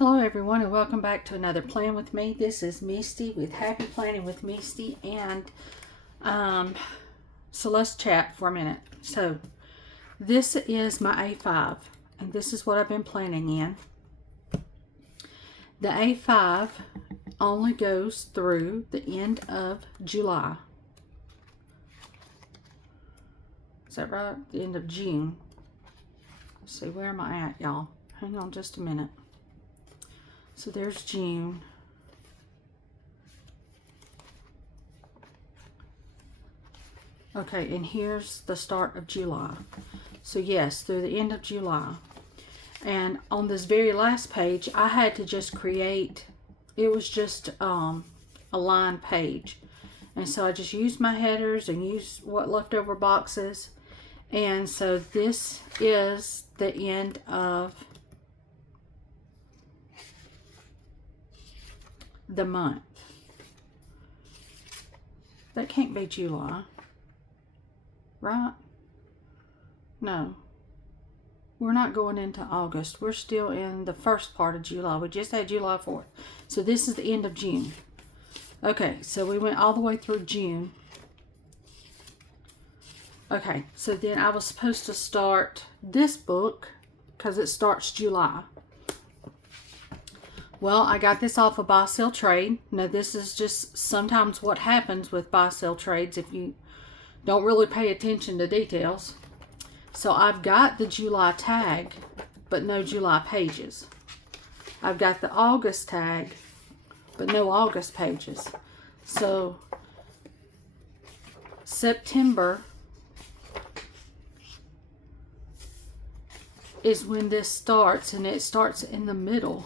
Hello everyone and welcome back to another Plan With Me. This is Misty with Happy Planning with Misty, and so let's chat for a minute. So this is my A5 and this is what I've been planning in. The A5 only goes through the end of July. Is that right? The end of June. Let's see, where am I at, y'all? Hang on just a minute. So there's June. Okay, and here's the start of July. So yes, through the end of July. And on this very last page, I had to just create, it was just a line page. And so I just used my headers and used what leftover boxes. And so this is the end of the month. That can't be July, right? No, we're not going into August. We're still in the first part of July. We just had July 4th. So this is the end of June. Okay, so we went all the way through June. Okay, so then I was supposed to start this book because it starts July. Well, I got this off of Buy Sell Trade. Now, this is just sometimes what happens with buy sell trades if you don't really pay attention to details. So I've got the July tag, but no July pages. I've got the August tag, but no August pages. So September is when this starts, and it starts in the middle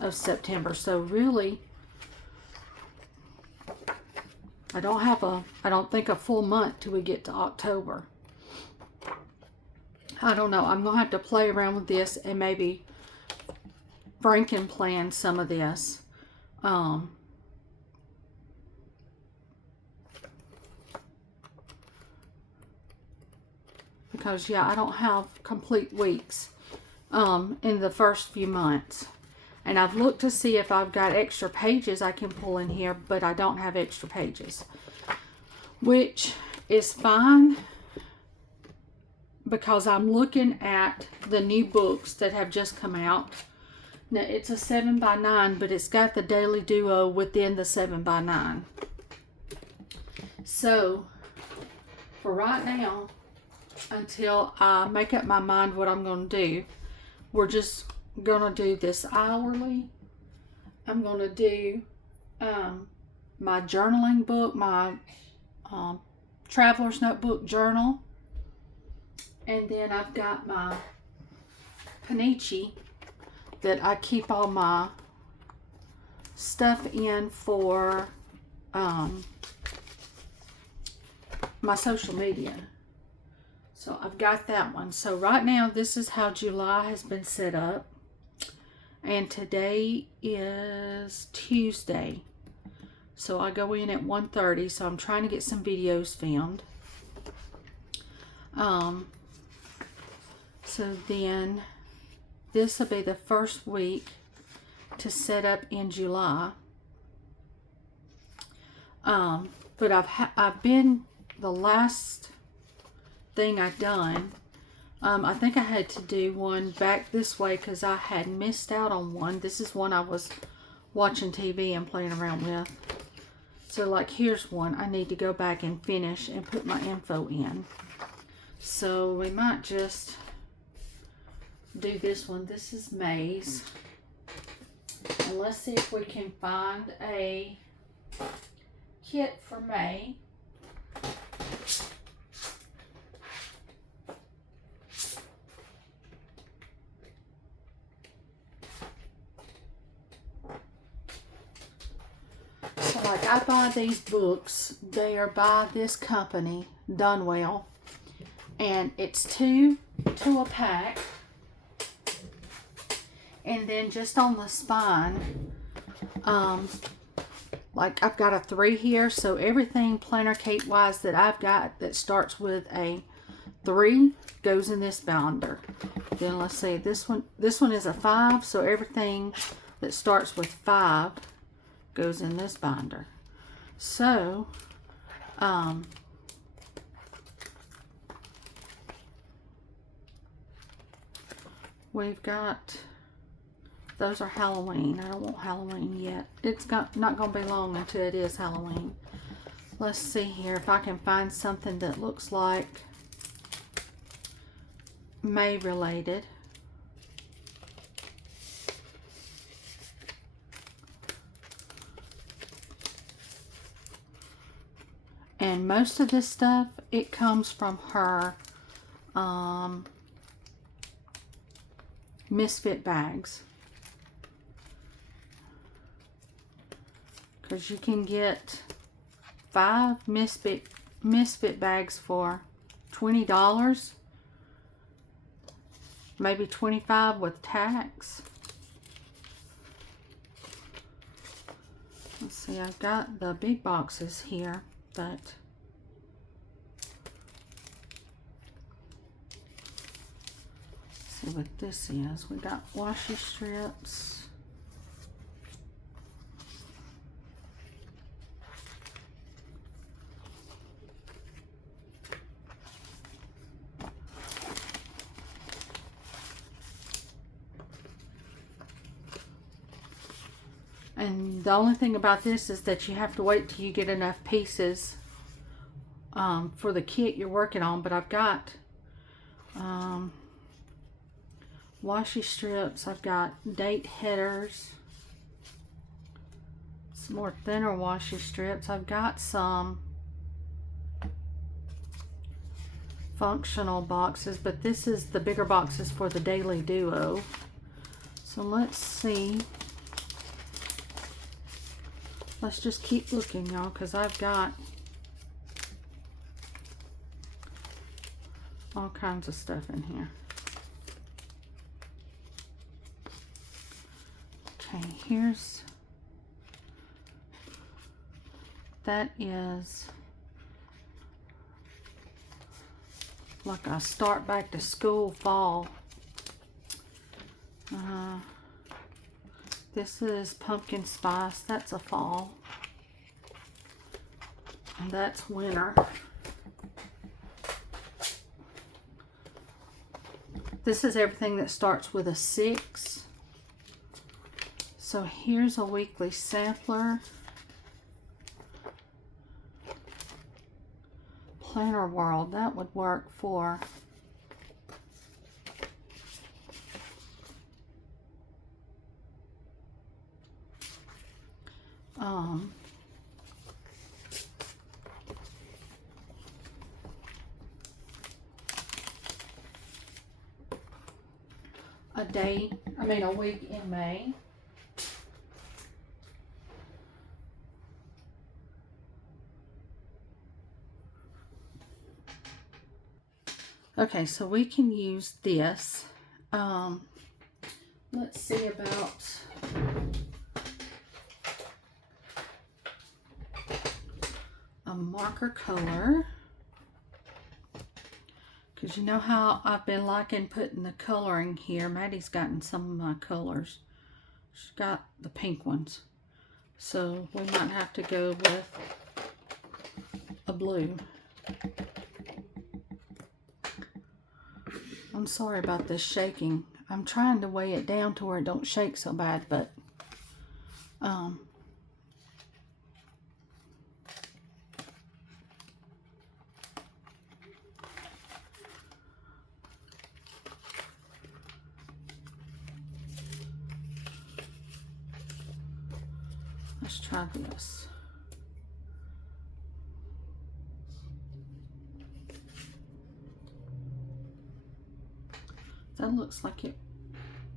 of September. So really, I don't think a full month till we get to October. I don't know. I'm gonna have to play around with this and maybe Franken plan some of this. Because yeah, I don't have complete weeks in the first few months. And I've looked to see if I've got extra pages I can pull in here, but I don't have extra pages, which is fine because I'm looking at the new books that have just come out. Now, it's a 7x9, but it's got the Daily Duo within the 7x9. So, for right now, until I make up my mind what I'm going to do, we're just gonna do this hourly. I'm gonna do my journaling book, my traveler's notebook journal, and then I've got my panichi that I keep all my stuff in for my social media. So I've got that one. So right now this is how July has been set up. And today is Tuesday. So I go in at 1:30. So I'm trying to get some videos filmed. So then this will be the first week to set up in July. But I've been, the last thing I've done, I think I had to do one back this way because I had missed out on one. This is one I was watching TV and playing around with. So like here's one I need to go back and finish and put my info in. So we might just do this one. This is May's. And let's see if we can find a kit for May. Like I buy these books, they are by this company, Dunwell, and it's two a pack, and then just on the spine, like I've got a 3 here, so everything planner cake wise that I've got that starts with a 3 goes in this binder. then let's see, this one is a 5, so everything that starts with 5 goes in this binder. So we've got, those are Halloween. I don't want Halloween yet. It's not going to be long until it is Halloween. Let's see here if I can find something that looks like May related. And most of this stuff, it comes from her Misfit bags. Because you can get 5 Misfit bags for $20. Maybe $25 with tax. Let's see, I've got the big boxes here, but let's see what this is. We got washi strips. And the only thing about this is that you have to wait till you get enough pieces for the kit you're working on. But I've got washi strips, I've got date headers, some more thinner washi strips, I've got some functional boxes, but this is the bigger boxes for the Daily Duo. So let's see. Let's just keep looking, y'all, because I've got all kinds of stuff in here. Okay, here's, that is like a start back to school fall. This is pumpkin spice. That's a fall. And that's winter. This is everything that starts with a 6. So here's a weekly sampler. Planner World. That would work for a week in May. Okay, so we can use this. Let's see about a marker color. Because you know how I've been liking putting the coloring here. Maddie's gotten some of my colors. She's got the pink ones. So we might have to go with a blue. I'm sorry about this shaking. I'm trying to weigh it down to where it don't shake so bad, but let's try this. That looks like it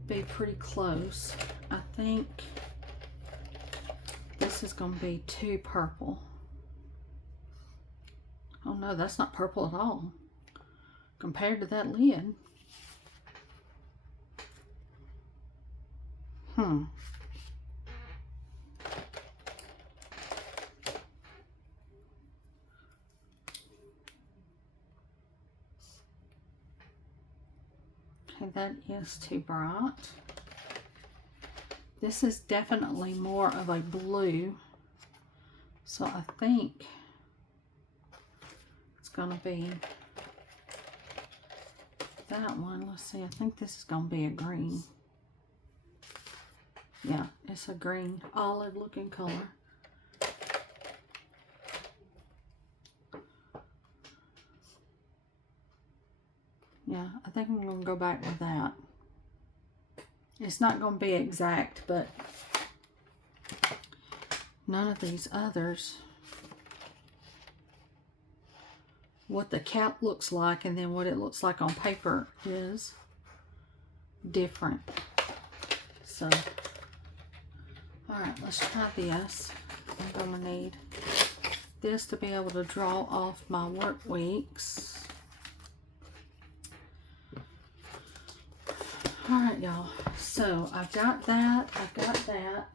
be pretty close. I think this is going to be too purple. Oh no, that's not purple at all compared to that lid. Okay, Okay, that is too bright. This is definitely more of a blue. So I think it's going to be that one. Let's see. I think this is going to be a green. Yeah, it's a green olive looking color. Yeah, I think I'm going to go back with that. It's not going to be exact, but none of these others, what the cap looks like and then what it looks like on paper is different. So, alright, let's try this. I'm going to need this to be able to draw off my work weeks. Alright, y'all. So, I've got that. I've got that.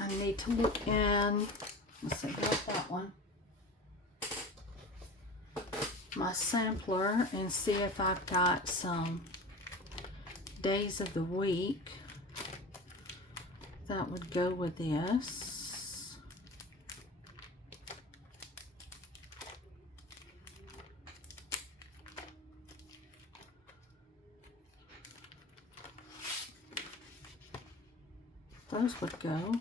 I need to look in, let's see, got that one, my sampler, and see if I've got some days of the week that would go with this. Those would go.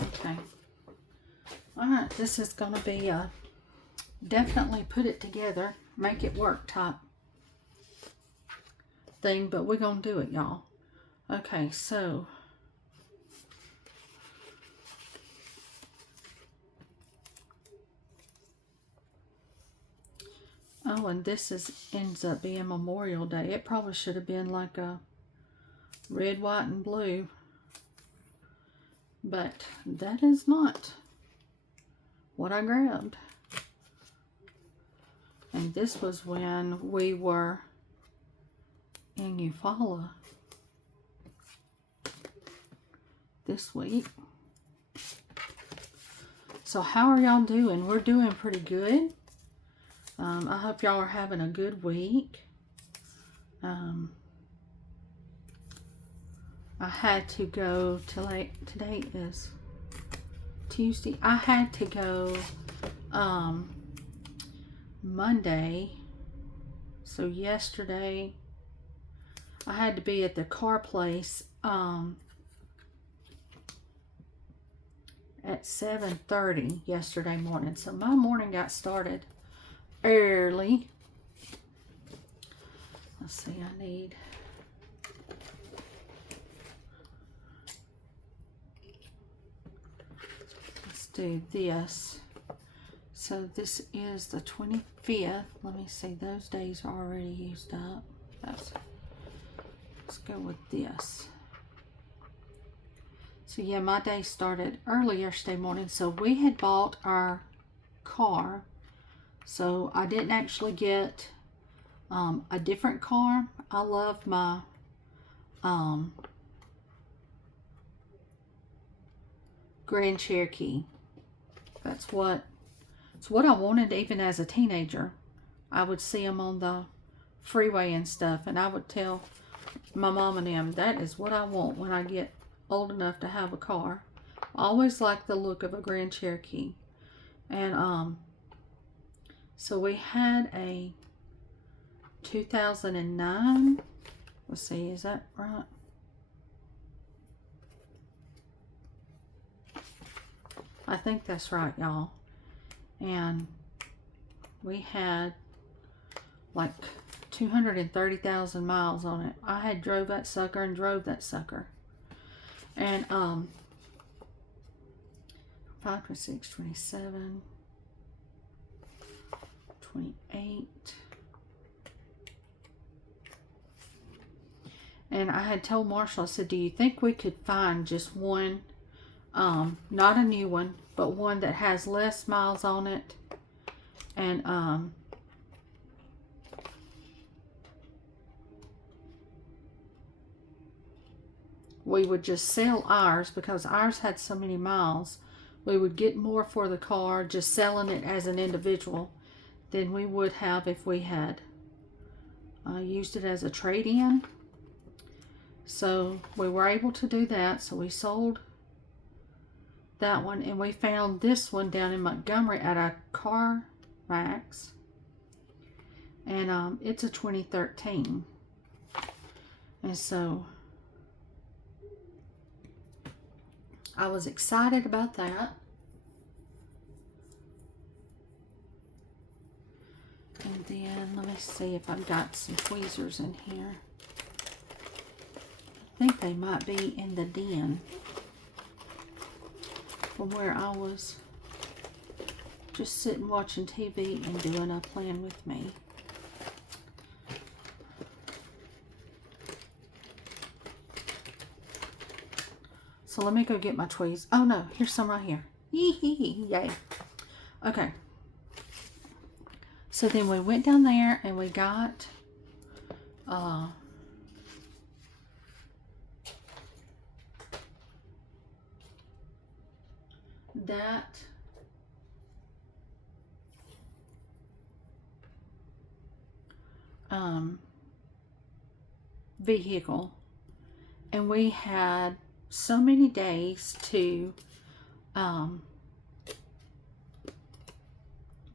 Okay. Alright, this is going to be a definitely put it together, make it work type thing, but we're going to do it, y'all. Okay, so oh, and this ends up being Memorial Day. It probably should have been like a red, white, and blue. But that is not what I grabbed. And this was when we were in Eufaula this week. So how are y'all doing? We're doing pretty good. I hope y'all are having a good week. I had to go to today is Tuesday. I had to go Monday. So yesterday I had to be at the car place at 7:30 yesterday morning. So my morning got started early. Let's see, I need do this. So this is the 25th. Let me see, those days are already used up. Let's go with this. So yeah, my day started early yesterday morning. So we had bought our car. So I didn't actually get a different car. I love my Grand Cherokee. It's what I wanted even as a teenager. I would see them on the freeway and stuff, and I would tell my mom and them, that is what I want when I get old enough to have a car. I always liked the look of a Grand Cherokee. And so we had a 2009. Let's see, is that right? I think that's right, y'all. And we had like 230,000 miles on it. I had drove that sucker and drove that sucker. And 5, 26, 27, 28. And I had told Marshall, I said, do you think we could find just one, not a new one, but one that has less miles on it? And we would just sell ours because ours had so many miles. We would get more for the car just selling it as an individual than we would have if we had used it as a trade-in. So we were able to do that. So we sold that one, and we found this one down in Montgomery at a CarMax, and it's a 2013. And so I was excited about that. And then let me see if I've got some tweezers in here. I think they might be in the den from where I was just sitting watching TV and doing a plan with me. So let me go get my tweezers. Oh no, here's some right here. Yay. Okay. So then we went down there and we got that vehicle, and we had so many days to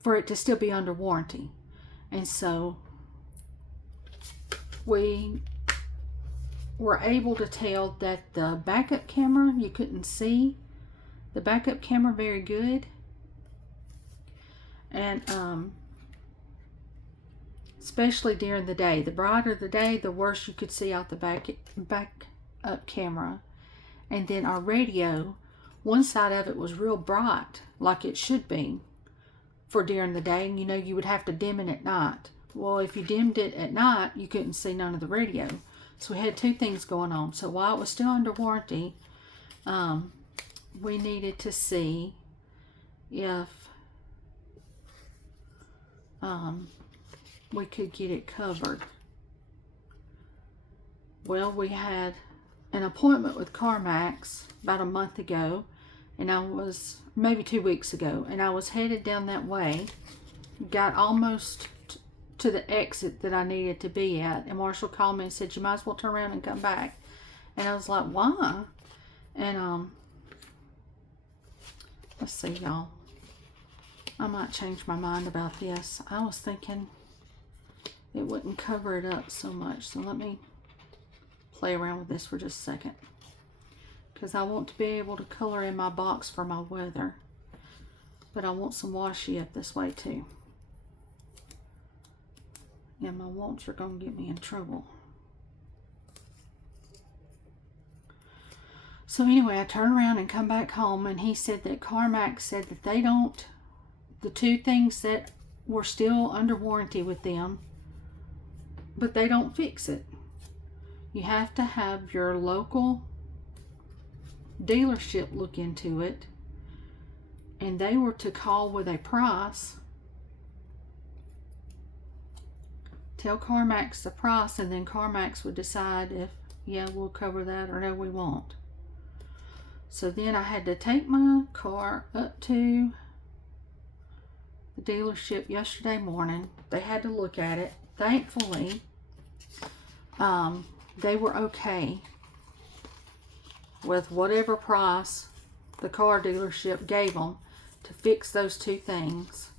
for it to still be under warranty. And so we were able to tell that the backup camera, you couldn't see the backup camera very good, and especially during the day. The brighter the day, the worse you could see out the backup camera. And then our radio, one side of it was real bright, like it should be for during the day, and you know you would have to dim it at night. Well, if you dimmed it at night, you couldn't see none of the radio. So we had two things going on. So while it was still under warranty, we needed to see if we could get it covered. Well, we had an appointment with CarMax about a month ago, and I was maybe 2 weeks ago, and I was headed down that way, got almost to the exit that I needed to be at, and Marshall called me and said, you might as well turn around and come back. And I was like, why? And let's see, y'all, I might change my mind about this. I was thinking it wouldn't cover it up so much, so let me play around with this for just a second, because I want to be able to color in my box for my weather, but I want some washi up this way too. Yeah, my wants are gonna get me in trouble. So anyway, I turn around and come back home, and he said that CarMax said that they don't, the two things that were still under warranty with them, but they don't fix it. You have to have your local dealership look into it, and they were to call with a price, tell CarMax the price, and then CarMax would decide if, yeah, we'll cover that, or no, we won't. So then I had to take my car up to the dealership yesterday morning. They had to look at it. Thankfully, they were okay with whatever price the car dealership gave them to fix those two things.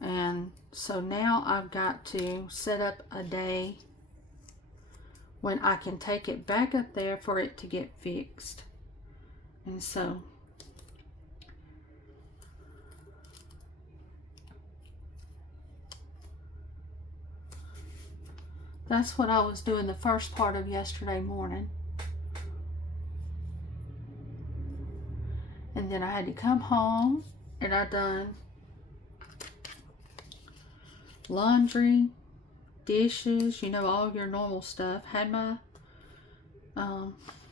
And so now I've got to set up a day when I can take it back up there for it to get fixed. And so that's what I was doing the first part of yesterday morning. And then I had to come home, and I done laundry, dishes, you know, all your normal stuff. Had my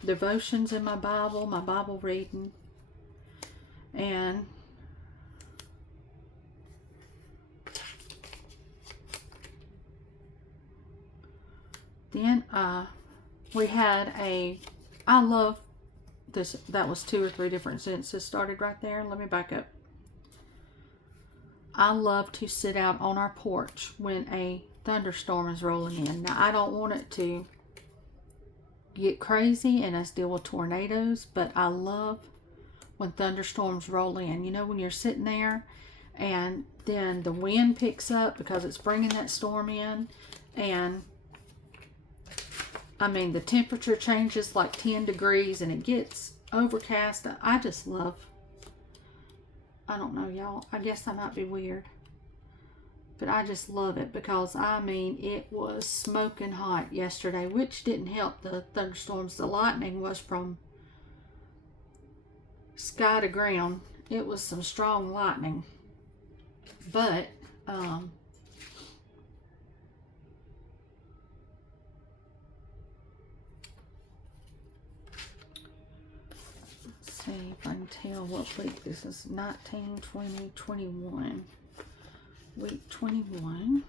devotions in my Bible reading, and then we had a I love this. That was 2 or 3 different sentences started right there. Let me back up. I love to sit out on our porch when a thunderstorm is rolling in. Now, I don't want it to get crazy and us deal with tornadoes, but I love when thunderstorms roll in. You know, when you're sitting there and then the wind picks up because it's bringing that storm in, and I mean, the temperature changes like 10 degrees and it gets overcast. I just love, I don't know, y'all. I guess I might be weird, but I just love it because, I mean, it was smoking hot yesterday, which didn't help the thunderstorms. The lightning was from sky to ground. It was some strong lightning, but see if I can tell what week this is. 19, 20, 21. Week 21.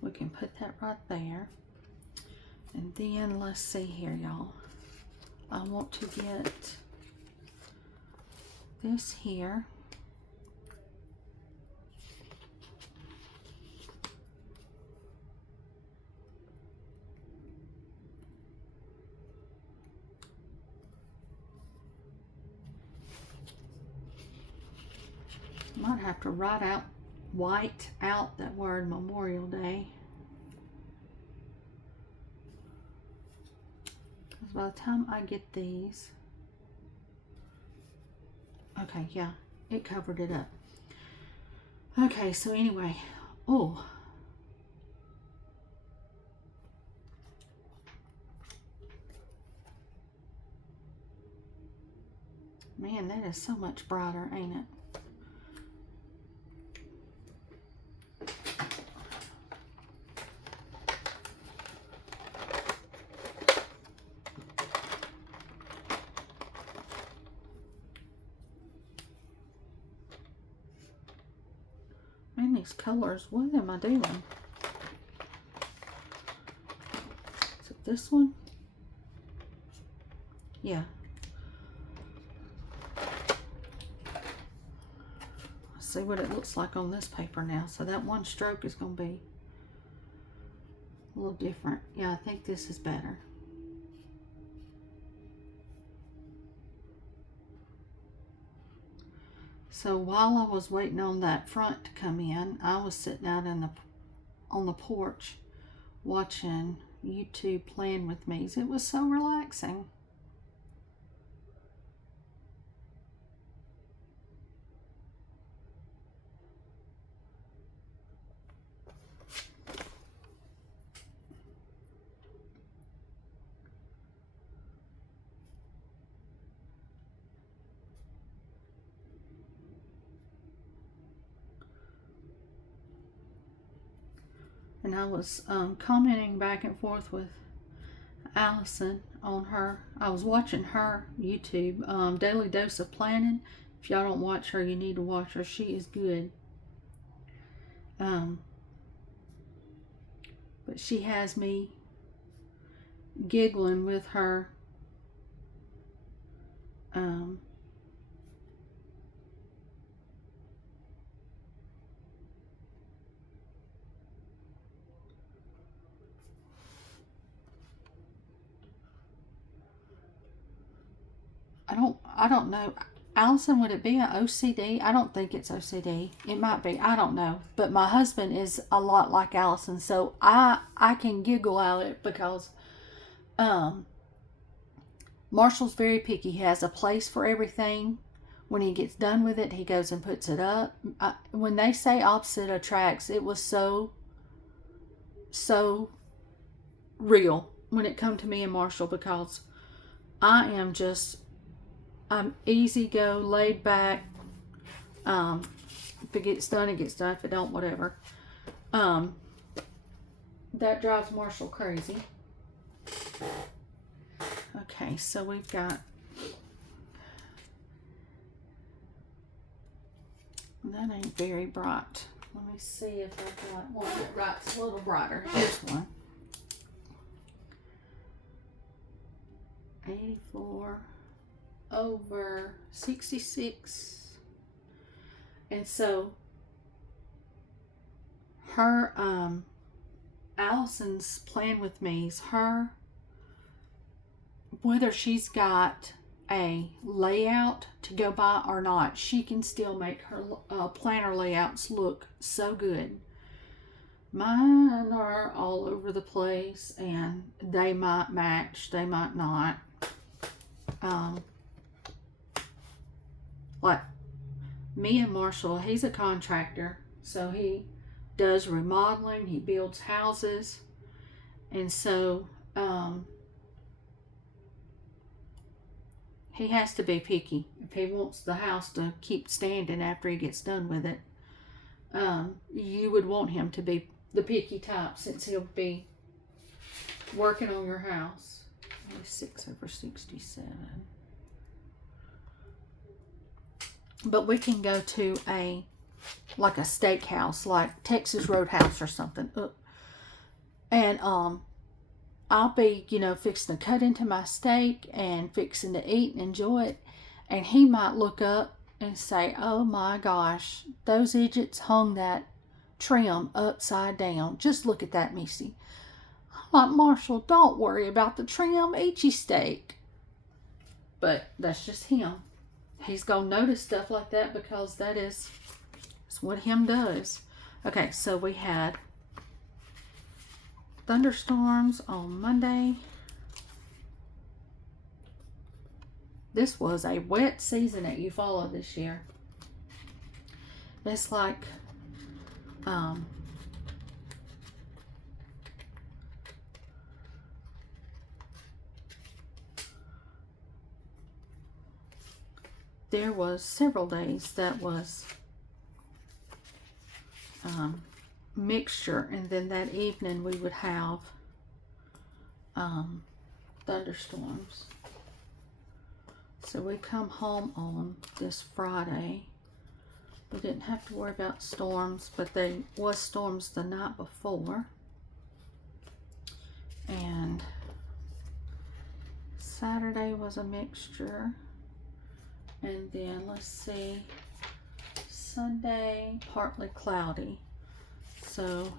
We can put that right there. And then let's see here, y'all. I want to get this here. Might have to white out that word Memorial Day. Because by the time I get these, okay, yeah, it covered it up. Okay, so anyway, oh, man, that is so much brighter, ain't it? Man, these colors, what am I doing? Is it this one? Yeah. Let's see what it looks like on this paper now. So that one stroke is going to be a little different. Yeah, I think this is better. So while I was waiting on that front to come in, I was sitting out on the porch watching YouTube playing with me. It was so relaxing. And I was commenting back and forth with Allison on her. I was watching her YouTube, Daily Dose of Planning. If y'all don't watch her, you need to watch her. She is good. But she has me giggling with her I don't know. Allison, would it be an OCD? I don't think it's OCD. It might be. I don't know. But my husband is a lot like Allison, so I can giggle at it because Marshall's very picky. He has a place for everything. When he gets done with it, he goes and puts it up. When they say opposite attracts, it was so real when it come to me and Marshall, because I'm easy go, laid back. If it gets done, it gets done. If it don't, whatever. That drives Marshall crazy. Okay, so we've got, that ain't very bright. Let me see if I've got one that writes a little brighter. Here's one. 84 over 66. And so her, Allison's plan with me is her, whether she's got a layout to go by or not, she can still make her planner layouts look so good. Mine are all over the place, and they might match, they might not. Like me and Marshall, he's a contractor, so he does remodeling, he builds houses, and so he has to be picky if he wants the house to keep standing after he gets done with it. You would want him to be the picky type, since he'll be working on your house. 6 over 67. But we can go to like a steakhouse, like Texas Roadhouse or something. And I'll be, fixing to cut into my steak and fixing to eat and enjoy it. And he might look up and say, oh my gosh, those idiots hung that trim upside down. Just look at that, Missy. I'm like, Marshall, don't worry about the trim. Eat your steak. But that's just him. He's going to notice stuff like that because that's what him does. Okay, so we had thunderstorms on Monday. This was a wet season at Eufaula this year. It's like there was several days that was mixture, and then that evening we would have thunderstorms. So we come home on this Friday. We didn't have to worry about storms, but there was storms the night before. And Saturday was a mixture. And then let's see, Sunday, partly cloudy. So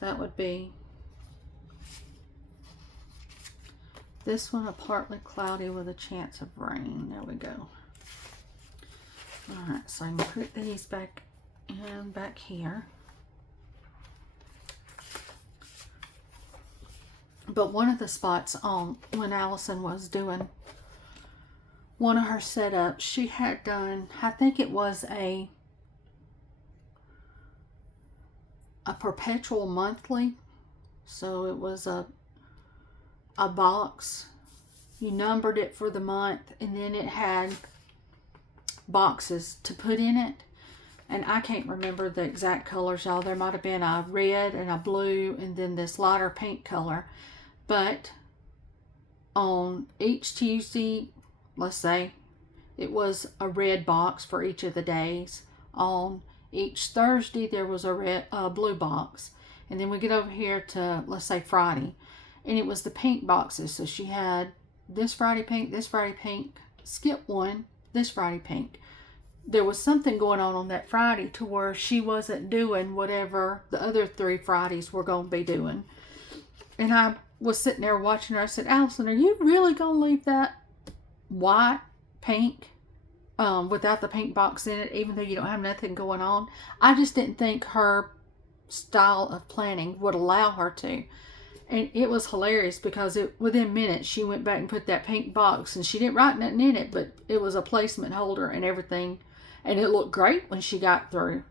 that would be this one, a partly cloudy with a chance of rain. There we go. Alright, so I can put these back in back here. But one of the spots on when Allison was doing one of her setups, she had done, I think it was a perpetual monthly. So it was a box. You numbered it for the month, and then it had boxes to put in it. And I can't remember the exact colors, y'all. There might have been a red and a blue and then this lighter pink color. But on each Tuesday, let's say it was a red box for each of the days. On each Thursday there was a blue box. And then we get over here to, let's say, Friday, and it was the pink boxes. So she had this Friday pink, skip one, this Friday pink. There was something going on that Friday to where she wasn't doing whatever the other 3 Fridays were going to be doing. And I was sitting there watching her. I said, Allison, are you really going to leave that white pink without the pink box in it, even though you don't have nothing going on? I just didn't think her style of planning would allow her to. And it was hilarious because within minutes she went back and put that pink box, and she didn't write nothing in it, but it was a placement holder and everything, and it looked great when she got through.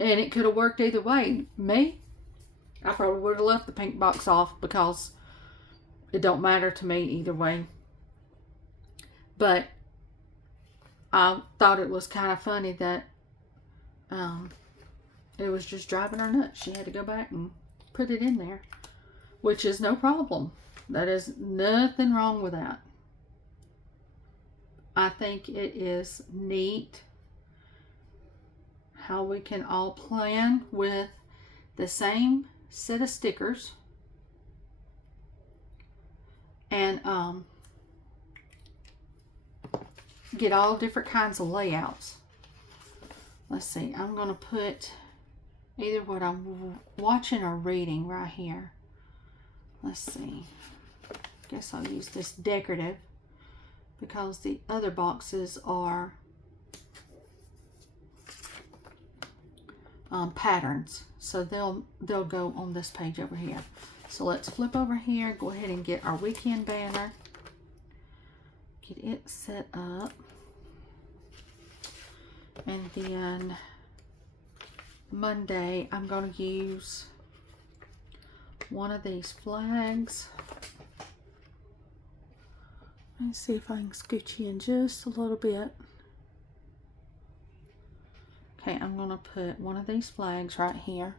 And it could have worked either way. Me, I probably would have left the pink box off because it don't matter to me either way. But I thought it was kind of funny that it was just driving her nuts. She had to go back and put it in there, which is no problem. That is nothing wrong with that. I think it is neat how we can all plan with the same set of stickers and get all different kinds of layouts. Let's see, I'm going to put either what I'm watching or reading right here. Let's see. Guess I'll use this decorative because the other boxes are patterns, so they'll go on this page over here. So let's flip over here, go ahead and get our weekend banner, get it set up, and then Monday I'm going to use one of these flags. Let's see if I can scooch you in just a little bit. Okay, I'm going to put one of these flags right here.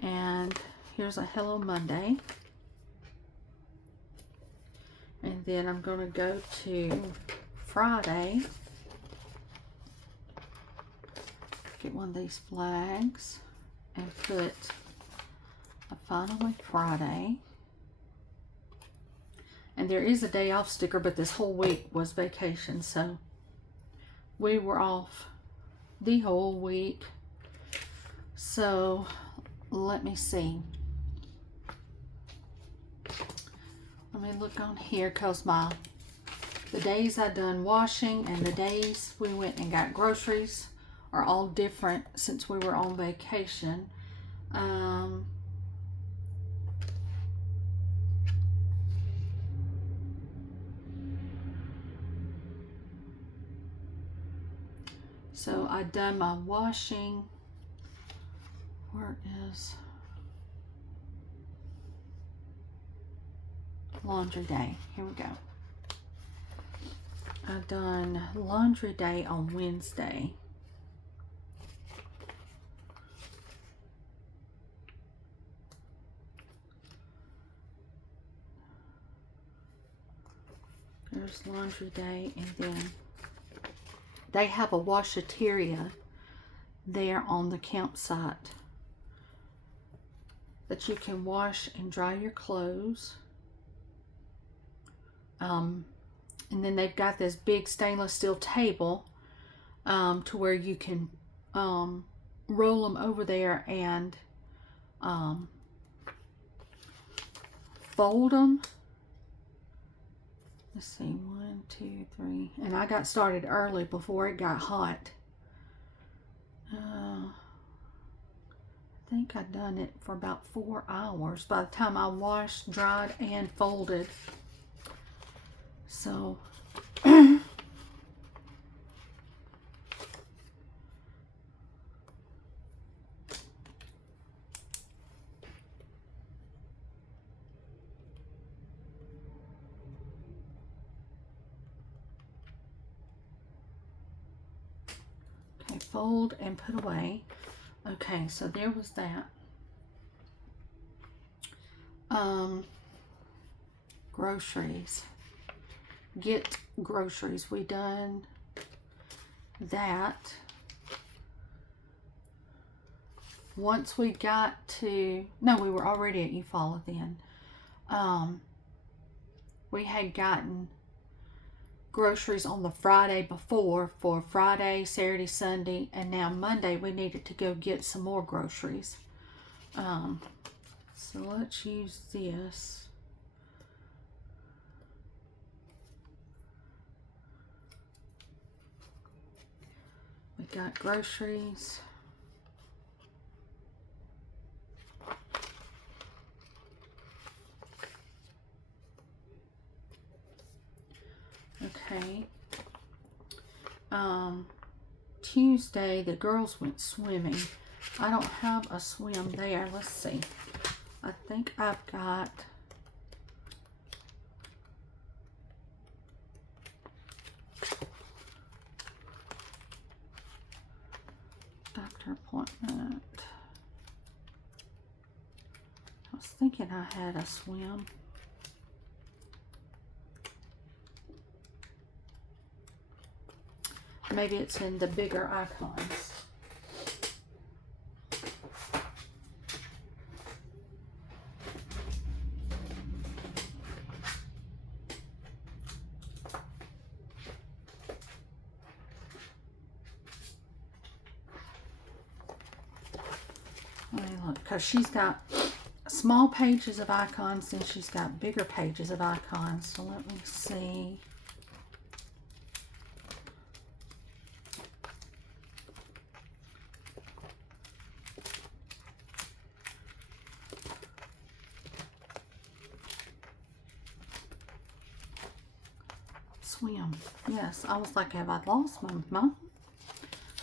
And here's a Hello Monday. And then I'm going to go to Friday. Get one of these flags and put a Finally Friday. And there is a day off sticker, but this whole week was vacation, so we were off the whole week. So let me see. Let me look on here, because the days I done washing and the days we went and got groceries are all different since we were on vacation. So I done my washing. Where is laundry day? Here we go. I done laundry day on Wednesday. There's laundry day, and then they have a washateria there on the campsite that you can wash and dry your clothes. And then they've got this big stainless steel table to where you can roll them over there and fold them. Let's see, 1, 2, 3. And I got started early before it got hot. I think I done it for about 4 hours by the time I washed, dried, and folded. So okay, fold and put away. Okay, so there was that. Groceries. Get groceries. We done that. Once we got to, no, we were already at Eufaula then. We had gotten groceries on the Friday before for Friday, Saturday, Sunday, and now Monday we needed to go get some more groceries. So let's use this. We got groceries. Okay. Tuesday, the girls went swimming. I don't have a swim there. Let's see. I think I've got doctor appointment. How's thinking I had a swim. Maybe it's in the bigger icons. Let me look, because she's got small pages of icons and she's got bigger pages of icons. So let me see. Swim. Yes, I was like, have I lost my mind?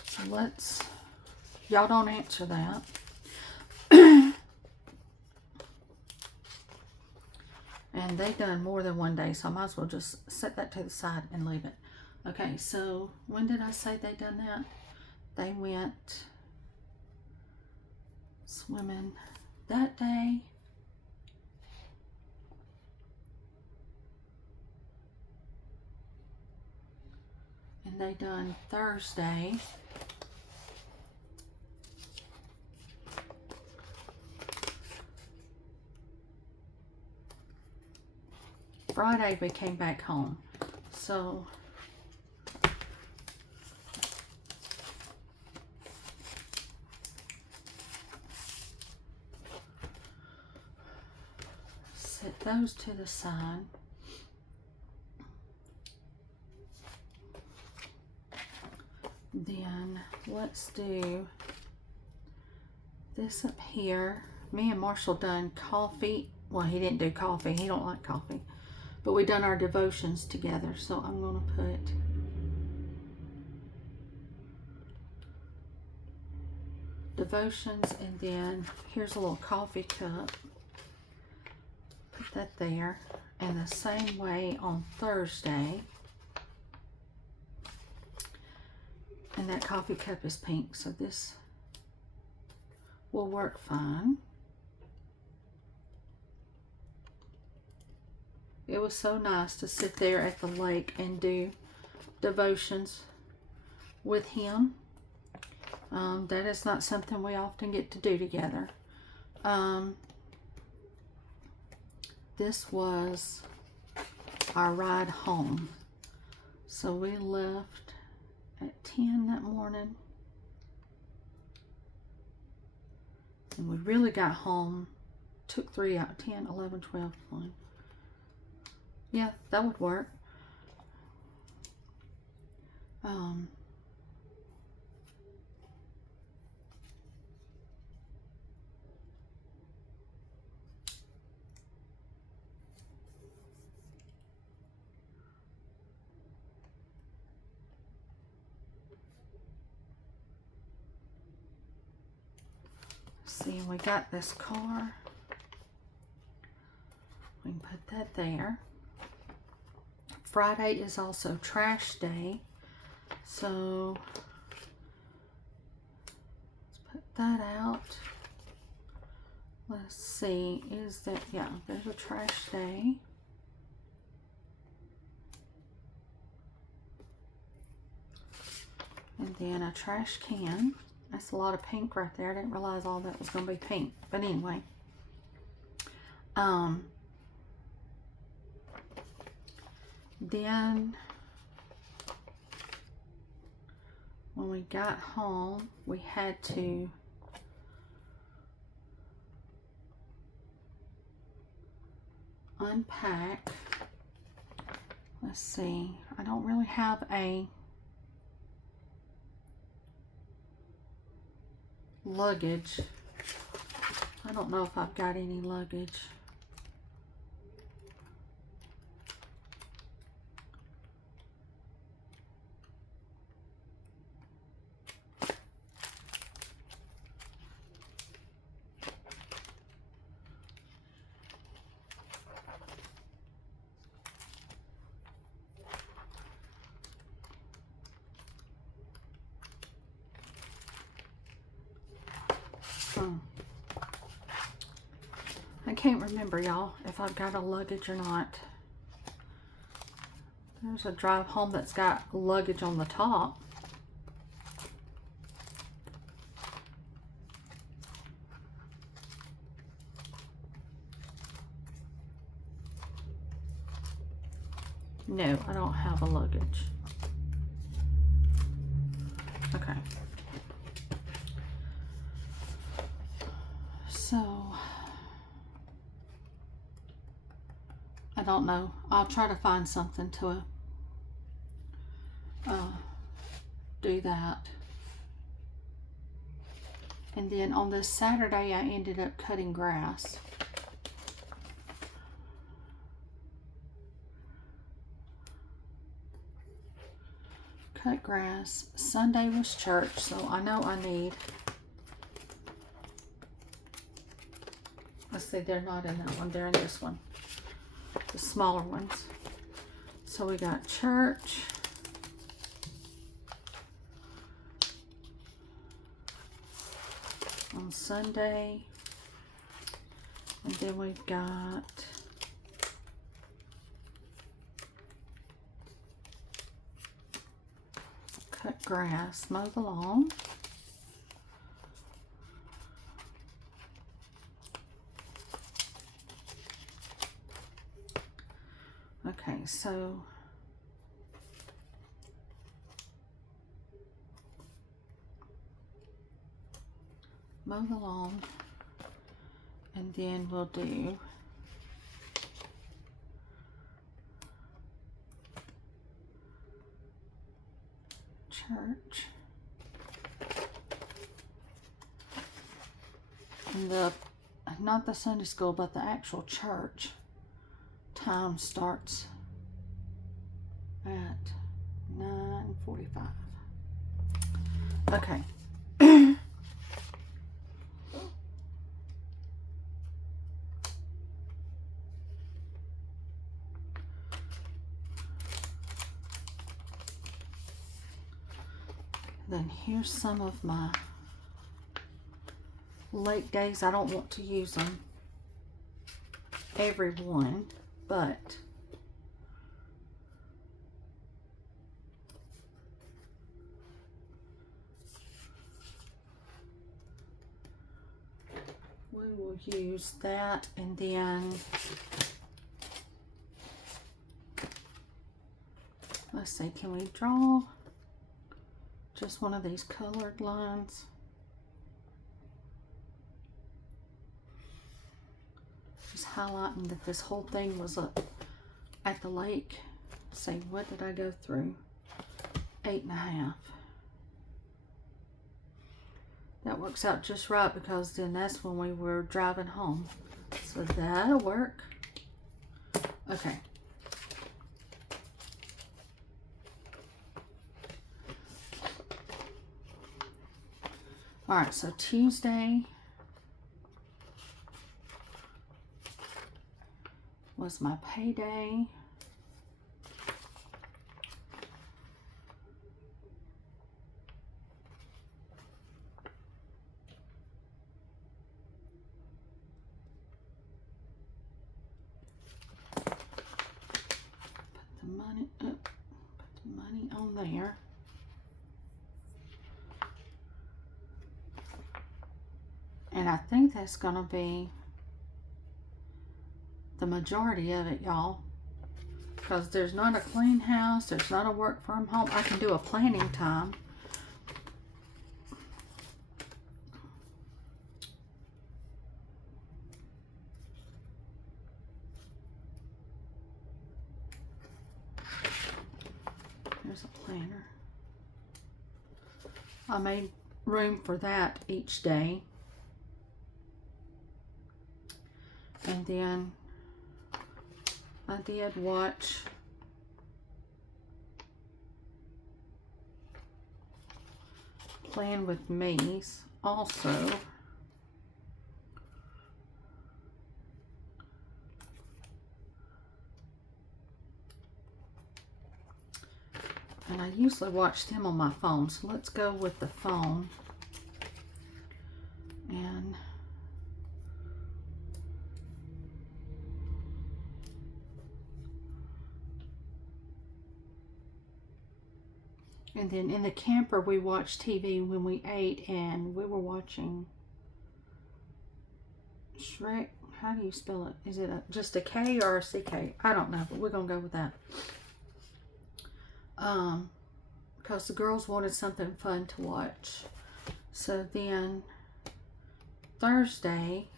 So let's, y'all don't answer that. And they done more than one day, so I might as well just set that to the side and leave it. Okay, so when did I say they done that? They went swimming that day. And they done Thursday. Friday we came back home. So set those to the side. Then let's do this up here. Me and Marshall done coffee. Well, he didn't do coffee. He don't like coffee. But we done our devotions together. So I'm going to put devotions, and then here's a little coffee cup. Put that there. And the same way on Thursday. And that coffee cup is pink, so this will work fine. It was so nice to sit there at the lake and do devotions with him. That is not something we often get to do together. This was our ride home. So we left at 10 that morning. And we really got home, took 3 out, 10, 11, 12, 1. Yeah, that would work. See, we got this car. We can put that there. Friday is also trash day, so let's put that out. Let's see, is that, yeah, there's a trash day. And then a trash can. That's a lot of pink right there. I didn't realize all that was going to be pink. But anyway. Then, when we got home, we had to unpack. Let's see. I don't really have a luggage. I don't know if I've got any luggage. can't remember, y'all, if I've got a luggage or not. There's a drive home that's got luggage on the top. No, I don't have a luggage. Okay. So, I don't know. I'll try to find something to do that. And then on this Saturday, I ended up cutting grass. Cut grass. Sunday was church, so I know I need... Let's see, they're not in that one. They're in this one. The smaller ones. So we got church. On Sunday. And then we've got cut grass, mow the lawn. Okay, so mow the lawn, and then we'll do church. And not the Sunday school, but the actual church time starts at 9:45. Okay. Then here's some of my lake days. I don't want to use them every one, but we will use that. And then let's see, can we draw just one of these colored lines? Just highlighting that this whole thing was up at the lake. Say, what did I go through? 8.5. That works out just right, because then that's when we were driving home. So that'll work. Okay. All right, so Tuesday was my payday. Put the money up, put the money on there. And I think that's gonna be the majority of it, y'all, because there's not a clean house, there's not a work from home. I can do a planning time. There's a planner. I made room for that each day. And then I did watch Plan With Me's also. And I usually watch them on my phone, so let's go with the phone. And And then in the camper, we watched TV when we ate, and we were watching Shrek. How do you spell it? Is it just a K or a CK? I don't know, but we're going to go with that. Because the girls wanted something fun to watch. So then Thursday,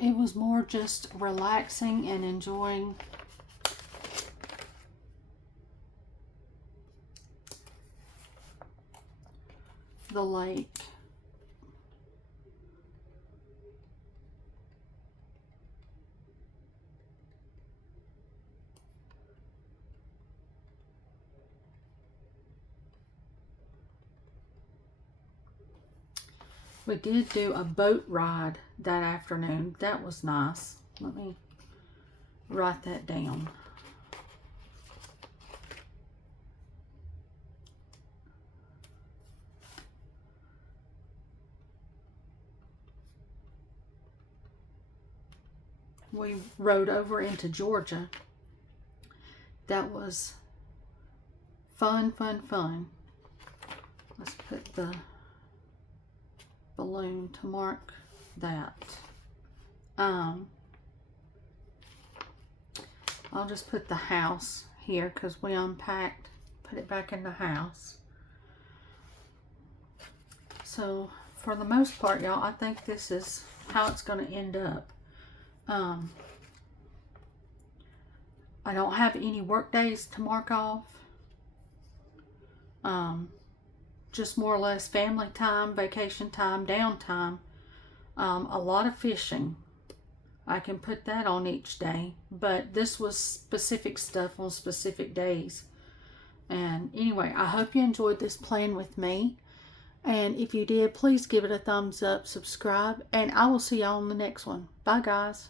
it was more just relaxing and enjoying the lake. We did do a boat ride that afternoon. That was nice. Let me write that down. We rode over into Georgia. That was fun, fun, fun. Let's put the balloon to mark that. I'll just put the house here because we unpacked, put it back in the house. So for the most part, y'all, I think this is how it's going to end up. I don't have any work days to mark off. Just more or less family time, vacation time, downtime. A lot of fishing. I can put that on each day, but this was specific stuff on specific days. And anyway, I hope you enjoyed this plan with me. And if you did, please give it a thumbs up, subscribe, and I will see y'all on the next one. Bye, guys.